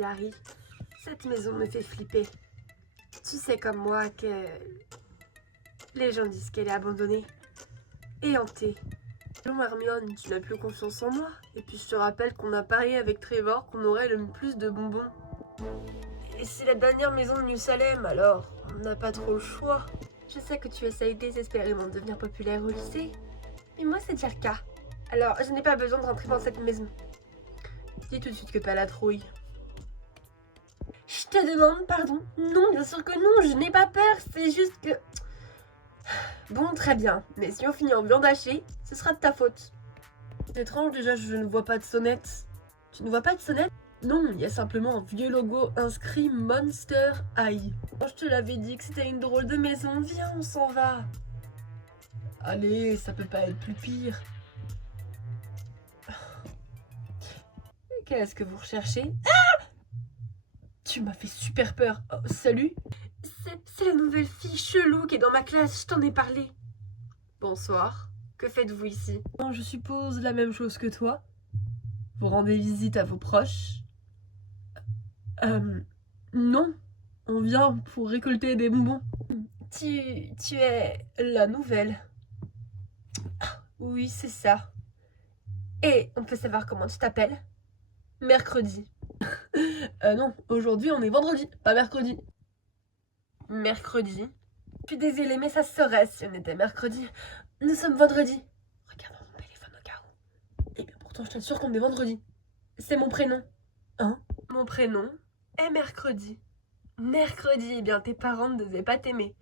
merci Harry. Cette maison me fait flipper. Tu sais comme moi que les gens disent qu'elle est abandonnée et hantée. Non Hermione, tu n'as plus confiance en moi. Et puis je te rappelle qu'on a parié avec Trevor qu'on aurait le plus de bonbons. Et c'est la dernière maison de New Salem, alors on n'a pas trop le choix. Je sais que tu essayes désespérément de devenir populaire au lycée, mais moi c'est déjà le cas. Alors je n'ai pas besoin de rentrer dans cette maison. Dis tout de suite que t'as la trouille. Je te demande pardon. Non, bien sûr que non, je n'ai pas peur, c'est juste que... Bon, très bien, mais si on finit en viande hachée, ce sera de ta faute. C'est étrange déjà, je ne vois pas de sonnette. Tu ne vois pas de sonnette? Non, il y a simplement un vieux logo inscrit Monster High. Oh, je te l'avais dit que c'était une drôle de maison, viens, on s'en va. Allez, ça peut pas être plus pire. Qu'est-ce que vous recherchez? Ah! Tu m'as fait super peur. Oh, salut. C'est la nouvelle fille chelou qui est dans ma classe, je t'en ai parlé. Bonsoir. Que faites-vous ici? Je suppose la même chose que toi. Vous rendez visite à vos proches? Non. On vient pour récolter des bonbons. Tu es la nouvelle. Oui, c'est ça. Et on peut savoir comment tu t'appelles? Mercredi. Non, aujourd'hui on est vendredi, pas mercredi. Mercredi? Je suis désolée, mais ça serait si on était mercredi. Nous sommes vendredi. Regarde dans mon téléphone au cas où. Et bien pourtant, je t'assure qu'on est vendredi. C'est mon prénom. Hein? Mon prénom est mercredi. Mercredi, eh bien tes parents ne devaient pas t'aimer.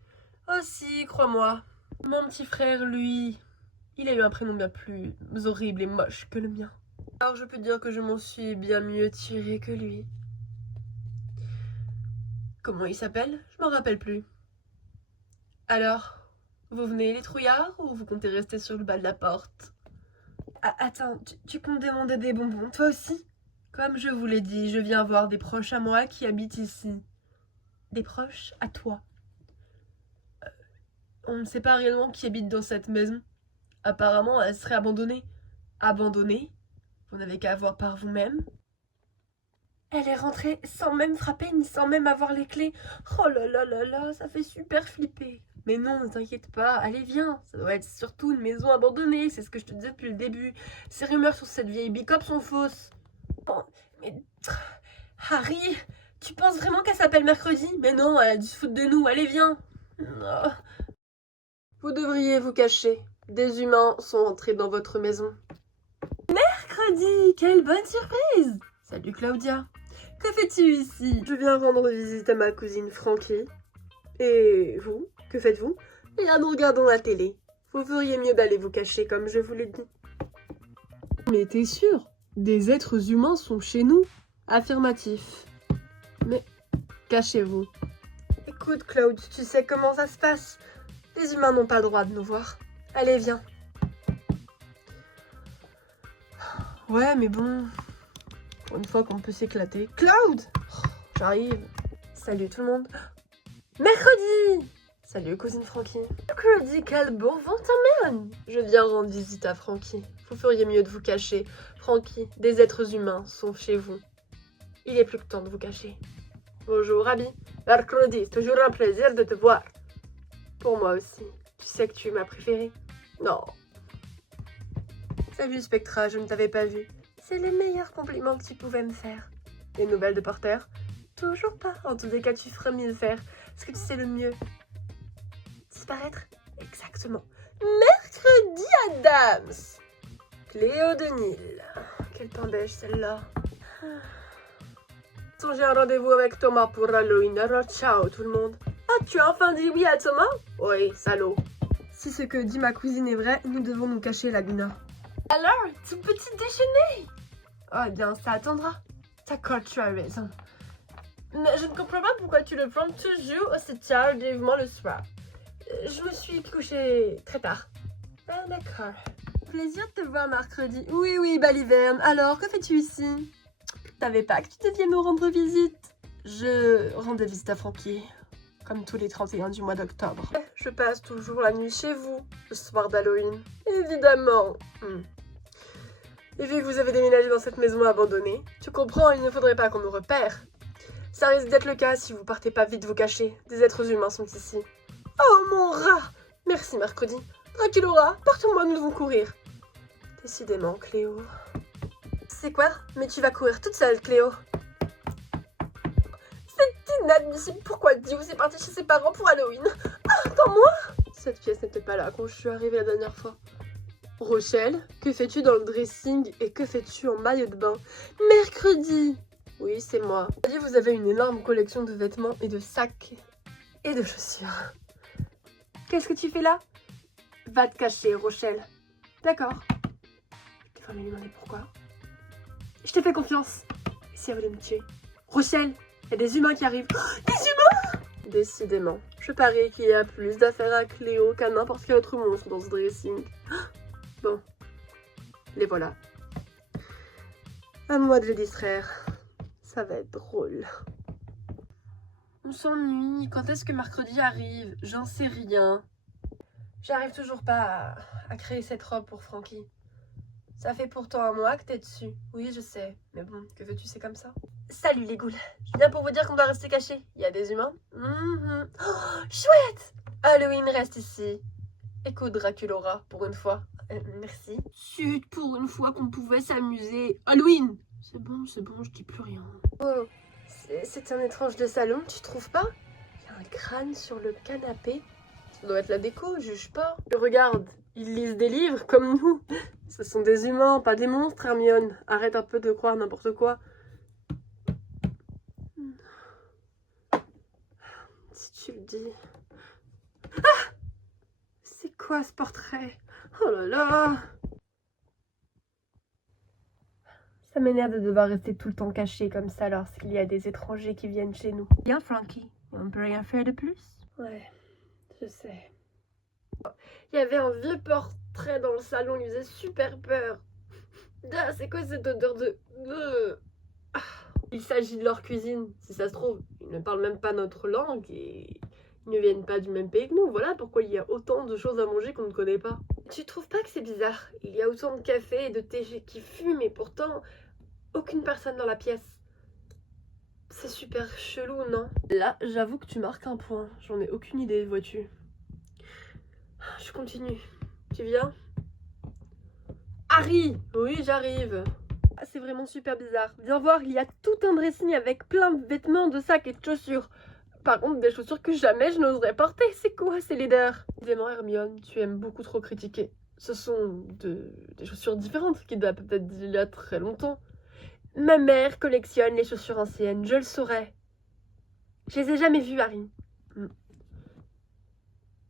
Oh si, crois-moi. Mon petit frère, lui, il a eu un prénom bien plus horrible et moche que le mien. Alors je peux dire que je m'en suis bien mieux tirée que lui. Comment il s'appelle? Je m'en rappelle plus. Alors, vous venez les trouillards ou vous comptez rester sur le bas de la porte? Ah, attends, tu comptes demander des bonbons, toi aussi? Comme je vous l'ai dit, je viens voir des proches à moi qui habitent ici. Des proches à toi. On ne sait pas réellement qui habite dans cette maison. Apparemment, elle serait abandonnée. Abandonnée? Vous n'avez qu'à voir par vous-même. Elle est rentrée sans même frapper ni sans même avoir les clés. Oh là là là là, ça fait super flipper. Mais non, ne t'inquiète pas, allez viens. Ça doit être surtout une maison abandonnée, c'est ce que je te disais depuis le début. Ces rumeurs sur cette vieille bicop sont fausses. Oh, mais... Harry, tu penses vraiment qu'elle s'appelle Mercredi? Mais non, elle a dû se foutre de nous, allez viens. Oh. Vous devriez vous cacher. Des humains sont entrés dans votre maison. Mercredi, quelle bonne surprise! Salut Claudia. Que fais-tu ici? Je viens rendre visite à ma cousine Frankie. Et vous? Que faites-vous? Rien, nous regardons la télé. Vous feriez mieux d'aller vous cacher comme je vous l'ai dit. Mais t'es sûr? Des êtres humains sont chez nous? Affirmatif. Mais cachez-vous. Écoute Claude, tu sais comment ça se passe? Les humains n'ont pas le droit de nous voir. Allez, viens. Ouais, mais bon... Pour une fois qu'on peut s'éclater. Cloud! J'arrive. Salut tout le monde. Mercredi! Salut cousine Frankie. Mercredi, quel bon vent t'amène! Je viens rendre visite à Frankie. Vous feriez mieux de vous cacher. Frankie, des êtres humains sont chez vous. Il est plus que temps de vous cacher. Bonjour Abby. Mercredi, toujours un plaisir de te voir. Pour moi aussi. Tu sais que tu es ma préférée. Non. Salut Spectra, je ne t'avais pas vu. C'est le meilleur compliment que tu pouvais me faire. Des nouvelles de Porter? Toujours pas. En tous les cas, tu ferais mieux de faire ce que tu sais le mieux. Disparaître? Exactement. Mercredi Adams! Cléo de Nil. Quelle pendèche celle-là. J'ai un rendez-vous avec Thomas pour Halloween. Alors ciao tout le monde. Ah, tu as enfin dit oui à Thomas? Oui, salaud. Si ce que dit ma cousine est vrai, nous devons nous cacher, Laguna. Alors, tout petit déjeuner? Oh, eh bien, ça attendra. D'accord, tu as raison. Mais je ne comprends pas pourquoi tu le prends toujours aussi tardivement le soir. Je me suis couchée très tard. Ah, d'accord. Plaisir de te voir mercredi. Oui, oui, Baliverne. Alors, que fais-tu ici? Je savais pas que tu deviens nous rendre visite. Je rendais visite à Frankie, comme tous les 31 du mois d'octobre. Je passe toujours la nuit chez vous, le soir d'Halloween. Évidemment. Et vu que vous avez déménagé dans cette maison abandonnée, tu comprends, il ne faudrait pas qu'on nous repère. Ça risque d'être le cas si vous partez pas vite vous cacher. Des êtres humains sont ici. Oh mon rat! Merci mercredi. Draculaura, porte-moi, nous devons courir. Décidément, Cléo. C'est quoi? Mais tu vas courir toute seule, Cléo. C'est inadmissible. Pourquoi Dio est parti chez ses parents pour Halloween? Ah, attends-moi! Cette pièce n'était pas là quand je suis arrivée la dernière fois. Rochelle, que fais-tu dans le dressing et que fais-tu en maillot de bain? Mercredi! Oui, c'est moi. Vous avez une énorme collection de vêtements et de sacs et de chaussures. Qu'est-ce que tu fais là? Va te cacher, Rochelle. D'accord. Tu vas me demander pourquoi. Je te fais confiance. Et si elle voulait me tuer? Rochelle, il y a des humains qui arrivent. Oh, des humains! Décidément, je parie qu'il y a plus d'affaires à Cléo qu'à n'importe quel autre monstre dans ce dressing. Bon, les voilà. À moi de les distraire. Ça va être drôle. On s'ennuie. Quand est-ce que mercredi arrive? J'en sais rien. J'arrive toujours pas à créer cette robe pour Frankie. Ça fait pourtant un mois que t'es dessus. Oui, je sais. Mais bon, que veux-tu, c'est comme ça. Salut les ghouls. Je viens pour vous dire qu'on doit rester cachés. Il y a des humains. Oh, chouette! Halloween reste ici. Écoute, Draculaura, pour une fois. Merci. Chut, pour une fois qu'on pouvait s'amuser. Halloween! C'est bon, je dis plus rien. Oh, c'est un étrange de salon, tu trouves pas? Il y a un crâne sur le canapé. Ça doit être la déco, juge pas. Regarde, ils lisent des livres comme nous. Ce sont des humains, pas des monstres, Hermione. Arrête un peu de croire n'importe quoi. Si tu le dis. Ah! C'est quoi ce portrait? Oh là là! Ça m'énerve de devoir rester tout le temps caché comme ça lorsqu'il y a des étrangers qui viennent chez nous. Bien, Frankie, on peut rien faire de plus? Ouais, je sais. Il y avait un vieux portrait dans le salon, il faisait super peur. Ah, c'est quoi cette odeur de... Ah. Il s'agit de leur cuisine, si ça se trouve. Ils ne parlent même pas notre langue et ils ne viennent pas du même pays que nous. Voilà pourquoi il y a autant de choses à manger qu'on ne connaît pas. Tu trouves pas que c'est bizarre? Il y a autant de café et de thé qui fument et pourtant aucune personne dans la pièce. C'est super chelou, non? Là, j'avoue que tu marques un point. J'en ai aucune idée, vois-tu. Je continue. Tu viens? Harry! Oui, j'arrive. Ah, c'est vraiment super bizarre. Viens voir, il y a tout un dressing avec plein de vêtements, de sacs et de chaussures. Par contre, des chaussures que jamais je n'oserais porter. C'est quoi ces laideurs? Évidemment, Hermione, tu aimes beaucoup trop critiquer. Ce sont des chaussures différentes qui datent peut-être d'il y a très longtemps. Ma mère collectionne les chaussures anciennes, je le saurais. Je les ai jamais vues, Harry.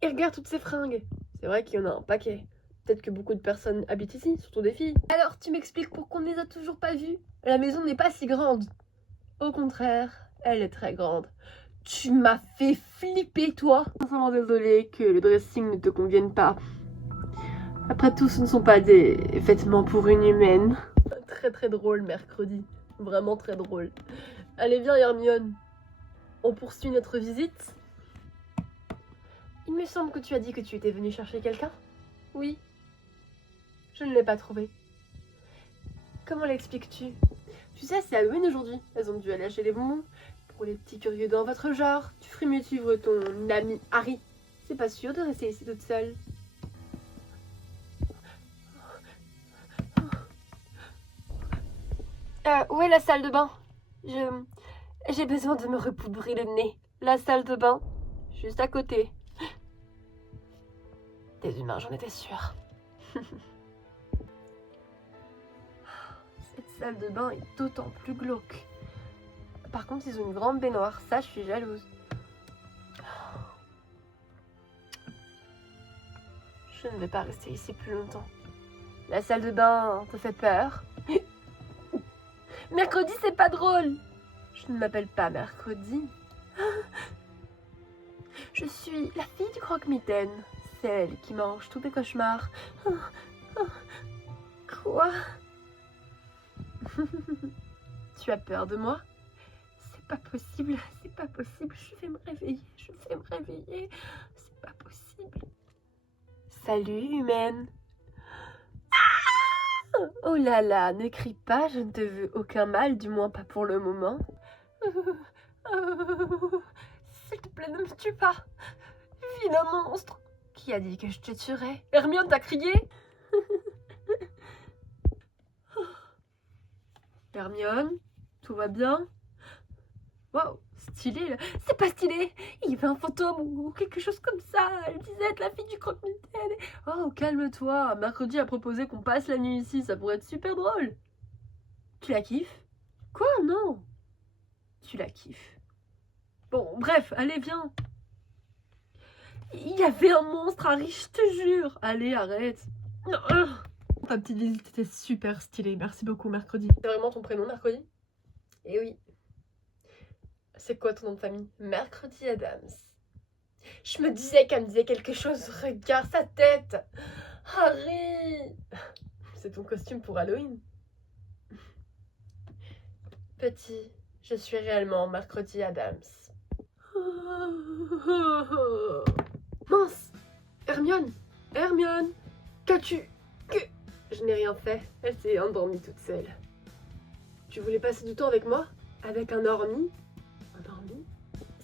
Et regarde toutes ces fringues. C'est vrai qu'il y en a un paquet. Peut-être que beaucoup de personnes habitent ici, surtout des filles. Alors, tu m'expliques pourquoi on ne les a toujours pas vues? La maison n'est pas si grande. Au contraire, elle est très grande. Tu m'as fait flipper, toi. Sincèrement désolée que le dressing ne te convienne pas. Après tout, ce ne sont pas des vêtements pour une humaine. Très très drôle, mercredi. Vraiment très drôle. Allez, viens, Hermione. On poursuit notre visite. Il me semble que tu as dit que tu étais venue chercher quelqu'un. Oui. Je ne l'ai pas trouvé. Comment l'expliques-tu? Tu sais, c'est Halloween aujourd'hui. Elles ont dû aller acheter les bonbons. Pour les petits curieux dans votre genre, tu ferais mieux de suivre ton ami Harry. C'est pas sûr de rester ici toute seule. Où est la salle de bain? J'ai besoin de me repoudrer le nez. La salle de bain, juste à côté. Des humains, j'en étais sûre. Cette salle de bain est d'autant plus glauque. Par contre, ils ont une grande baignoire. Ça, je suis jalouse. Je ne vais pas rester ici plus longtemps. La salle de bain te fait peur? Mercredi, c'est pas drôle. Je ne m'appelle pas Mercredi. Je suis la fille du croque-mitaine. Celle qui mange tous tes cauchemars. Quoi? Tu as peur de moi? C'est pas possible, c'est pas possible. Je vais me réveiller, je vais me réveiller. C'est pas possible. Salut, humaine. Oh là là, ne crie pas, je ne te veux aucun mal, du moins pas pour le moment. S'il te plaît, ne me tue pas. Vilain monstre. Qui a dit que je te tuerais? Hermione, t'as crié? Hermione, tout va bien? Waouh, stylé là. C'est pas stylé. Il y avait un fantôme ou quelque chose comme ça. Elle disait être la fille du croque-mitaine. Oh, calme-toi. Mercredi a proposé qu'on passe la nuit ici. Ça pourrait être super drôle. Tu la kiffes? Quoi? Non. Tu la kiffes. Bon, bref, allez, viens. Il y avait un monstre, Harry, je te jure. Allez, arrête. Ta petite visite était super stylée. Merci beaucoup, Mercredi. C'est vraiment ton prénom, Mercredi? Eh oui. C'est quoi ton nom de famille? Mercredi Adams. Je me disais qu'elle me disait quelque chose. Regarde sa tête. Harry. C'est ton costume pour Halloween. Petit, je suis réellement Mercredi Adams. Mince. Hermione. Hermione. Qu'as-tu... Que... Je n'ai rien fait. Elle s'est endormie toute seule. Tu voulais passer du temps avec moi? Avec un ormi? Un ormi?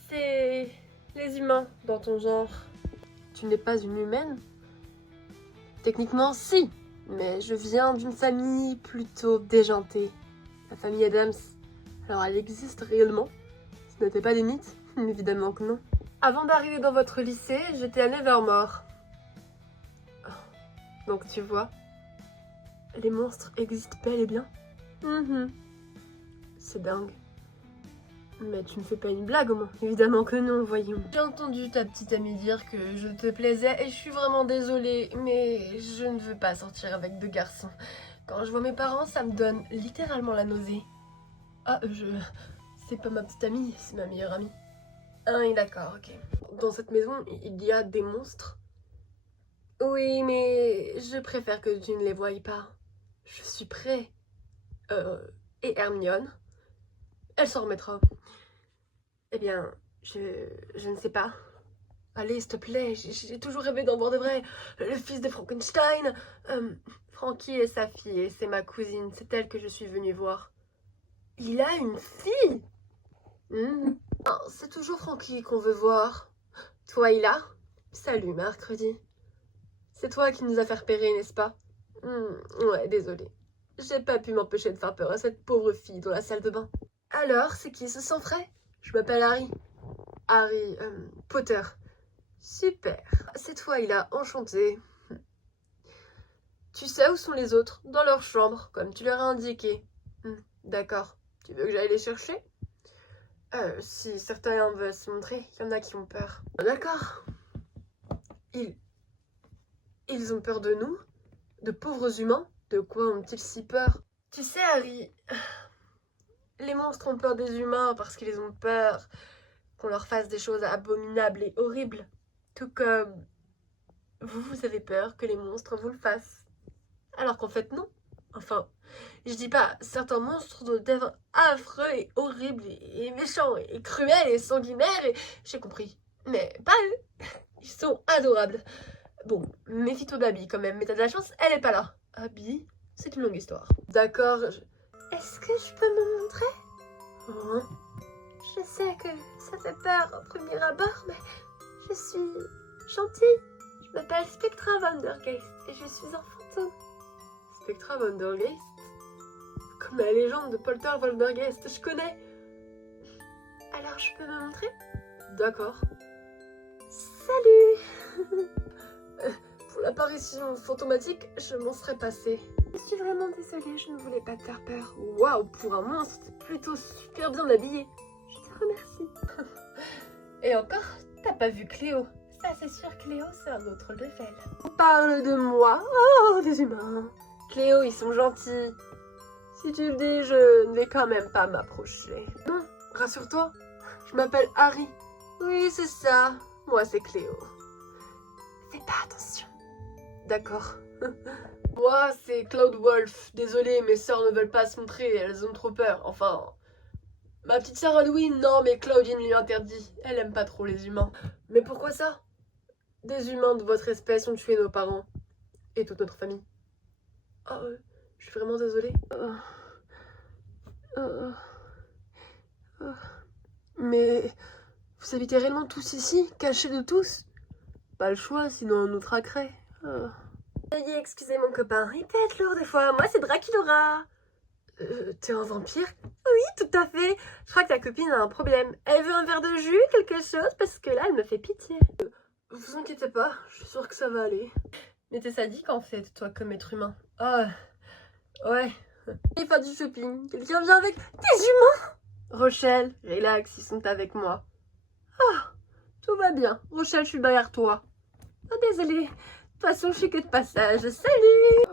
C'est... les humains dans ton genre. Tu n'es pas une humaine? Techniquement, si. Mais je viens d'une famille plutôt déjantée. La famille Adams. Alors elle existe réellement? Ce n'était pas des mythes? Évidemment que non. Avant d'arriver dans votre lycée, j'étais à Nevermore. Donc tu vois, les monstres existent bel et bien. C'est dingue. Mais tu ne fais pas une blague au moins? Évidemment que non, voyons. J'ai entendu ta petite amie dire que je te plaisais et je suis vraiment désolée, mais je ne veux pas sortir avec deux garçons. Quand je vois mes parents, ça me donne littéralement la nausée. Ah, c'est pas ma petite amie, c'est ma meilleure amie. Ah oui, d'accord, ok. Dans cette maison, il y a des monstres? Oui, mais je préfère que tu ne les voies pas. Je suis prêt. Et Hermione? Elle s'en remettra. Eh bien, je ne sais pas. Allez, s'il te plaît, j'ai toujours rêvé d'en voir de vrai. Le fils de Frankenstein. Frankie est sa fille et c'est ma cousine. C'est elle que je suis venue voir. Il a une fille? Oh, c'est toujours Frankie qu'on veut voir. Toi, il a? Salut, Mercredi. C'est toi qui nous a fait repérer, n'est-ce pas? Ouais, désolé. J'ai pas pu m'empêcher de faire peur à cette pauvre fille dans la salle de bain. Alors, c'est qui ce sang frais? Je m'appelle Harry. Harry Potter. Super. C'est toi, il a enchanté. Tu sais où sont les autres? Dans leur chambre, comme tu leur as indiqué. D'accord. Tu veux que j'aille les chercher? Si certains veulent se montrer, il y en a qui ont peur. D'accord. Ils ont peur de nous? De pauvres humains? De quoi ont-ils si peur? Tu sais, Harry, les monstres ont peur des humains parce qu'ils ont peur qu'on leur fasse des choses abominables et horribles. Tout comme vous avez peur que les monstres vous le fassent. Alors qu'en fait, non. Enfin, je dis pas, certains monstres doivent être affreux et horribles et méchants et cruels et sanguinaires et... J'ai compris. Mais pas eux. Ils sont adorables. Bon, méfie-toi d'Abby quand même, mais t'as de la chance, elle est pas là. Abby, c'est une longue histoire. D'accord, Est-ce que je peux me montrer? Je sais que ça fait peur au premier abord, mais je suis gentille. Je m'appelle Spectra Vandergeist et je suis un fantôme. Spectra Vandergeist? Comme la légende de Polter Vandergeist, je connais. Alors je peux me montrer? D'accord. Salut. Pour l'apparition fantomatique, je m'en serais passée. Je suis vraiment désolée, je ne voulais pas te faire peur. Waouh, pour un monstre, t'es plutôt super bien habillé. Je te remercie. Et encore, t'as pas vu Cléo. Ça, c'est sûr, Cléo, c'est un autre level. On parle de moi. Oh, des humains. Cléo, ils sont gentils. Si tu le dis, je ne vais quand même pas m'approcher. Non, rassure-toi, je m'appelle Harry. Oui, c'est ça. Moi, c'est Cléo. Fais pas attention. D'accord. Moi, c'est Cloud Wolf. Désolée, mes sœurs ne veulent pas se montrer, elles ont trop peur. Enfin, ma petite sœur Halloween, non, mais Claudine lui interdit. Elle aime pas trop les humains. Mais pourquoi ça? Des humains de votre espèce ont tué nos parents. Et toute notre famille. Oh, Je suis vraiment désolée. Mais vous habitez réellement tous ici, cachés de tous? Pas le choix, sinon on nous traquerait. Veuillez excuser mon copain, il peut être lourd des fois. Moi, c'est Draculaura. T'es un vampire? Oui, tout à fait. Je crois que ta copine a un problème. Elle veut un verre de jus, quelque chose, parce que là, elle me fait pitié. Vous inquiétez pas, je suis sûre que ça va aller. Mais t'es sadique en fait, toi, comme être humain. Ah, ouais. Il faut du shopping. Quelqu'un vient avec des humains? Rochelle, relax, ils sont avec moi. Ah, tout va bien. Rochelle, je suis derrière toi. Oh, désolée. De toute façon, je suis que de passage. Salut!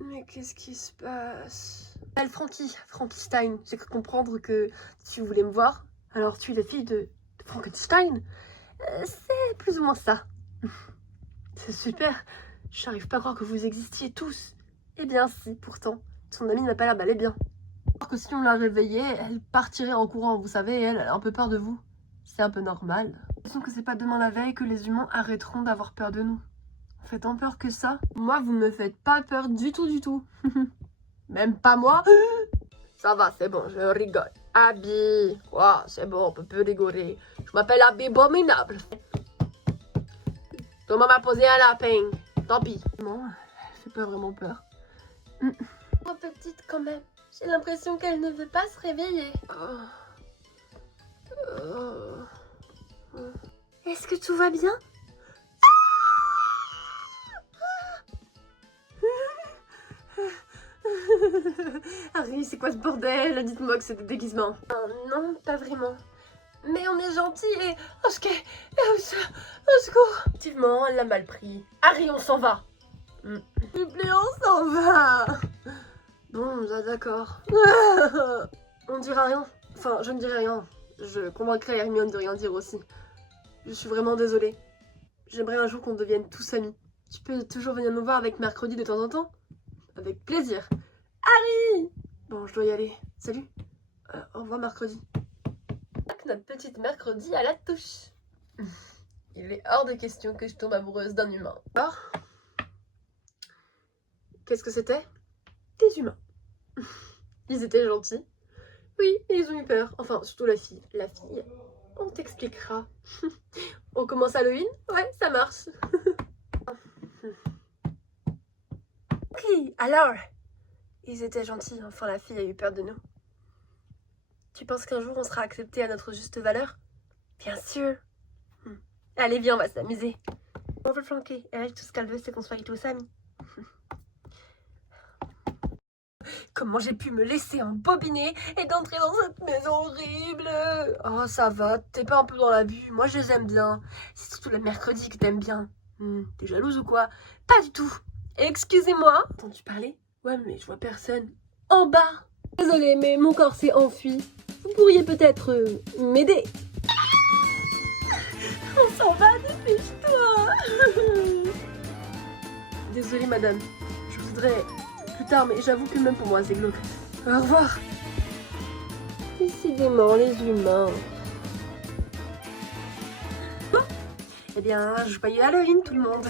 Mais qu'est-ce qui se passe? Elle, Frankenstein. J'ai cru comprendre que tu voulais me voir. Alors, tu es la fille de Frankenstein? C'est plus ou moins ça. C'est super. J'arrive pas à croire que vous existiez tous. Eh bien, si, pourtant. Son amie n'a pas l'air bel et bien. Alors que si on la réveillait, elle partirait en courant. Vous savez, elle a un peu peur de vous. C'est un peu normal. J'ai l'impression que c'est pas demain la veille que les humains arrêteront d'avoir peur de nous. Vous faites tant peur que ça? Moi, vous me faites pas peur du tout, du tout. Même pas moi. Ça va, c'est bon, je rigole. Abby. Wow, c'est bon, on peut plus rigoler. Je m'appelle Abby Abominable. Thomas m'a posé un lapin. Tant pis. Non, elle fait pas vraiment peur. Oh, petite quand même. J'ai l'impression qu'elle ne veut pas se réveiller. Est-ce que tout va bien? Harry, c'est quoi ce bordel? Dites-moi que c'est des déguisements. Non, pas vraiment. Mais on est gentils et... Au secours. Effectivement, elle l'a mal pris. Harry, on s'en va. S'il vous plaît, on s'en va. Bon, d'accord. On dira rien. Enfin, je ne dirai rien. Je convaincrai Hermione de rien dire aussi. Je suis vraiment désolée. J'aimerais un jour qu'on devienne tous amis. Tu peux toujours venir nous voir avec mercredi de temps en temps? Avec plaisir. Harry! Bon, je dois y aller. Salut. Au revoir mercredi. Notre petite mercredi à la touche. Il est hors de question que je tombe amoureuse d'un humain. Alors, qu'est-ce que c'était? Des humains. Ils étaient gentils. Oui, et ils ont eu peur. Enfin, surtout la fille. La fille, on t'expliquera. On commence Halloween? Ouais, ça marche. Ok, alors, ils étaient gentils. Enfin, la fille a eu peur de nous. Tu penses qu'un jour on sera accepté à notre juste valeur? Bien sûr. Allez, viens, on va s'amuser. On veut flanquer. Elle, tout ce qu'elle veut, c'est qu'on soit tous amis. Comment j'ai pu me laisser embobiner et d'entrer dans cette maison horrible? Oh, ça va, t'es pas un peu dans la vue. Moi, je les aime bien. C'est surtout le mercredi que t'aimes bien. T'es jalouse ou quoi? Pas du tout. Excusez-moi. Entends-tu parler? Ouais, mais je vois personne. En bas. Désolée, mais mon corps s'est enfui. Vous pourriez peut-être m'aider. On s'en va, dépêche-toi. Désolée, madame. Je voudrais plus tard, mais j'avoue que même pour moi, c'est glauque. Au revoir. Décidément, les humains. Bon, eh bien, joyeux Halloween, tout le monde.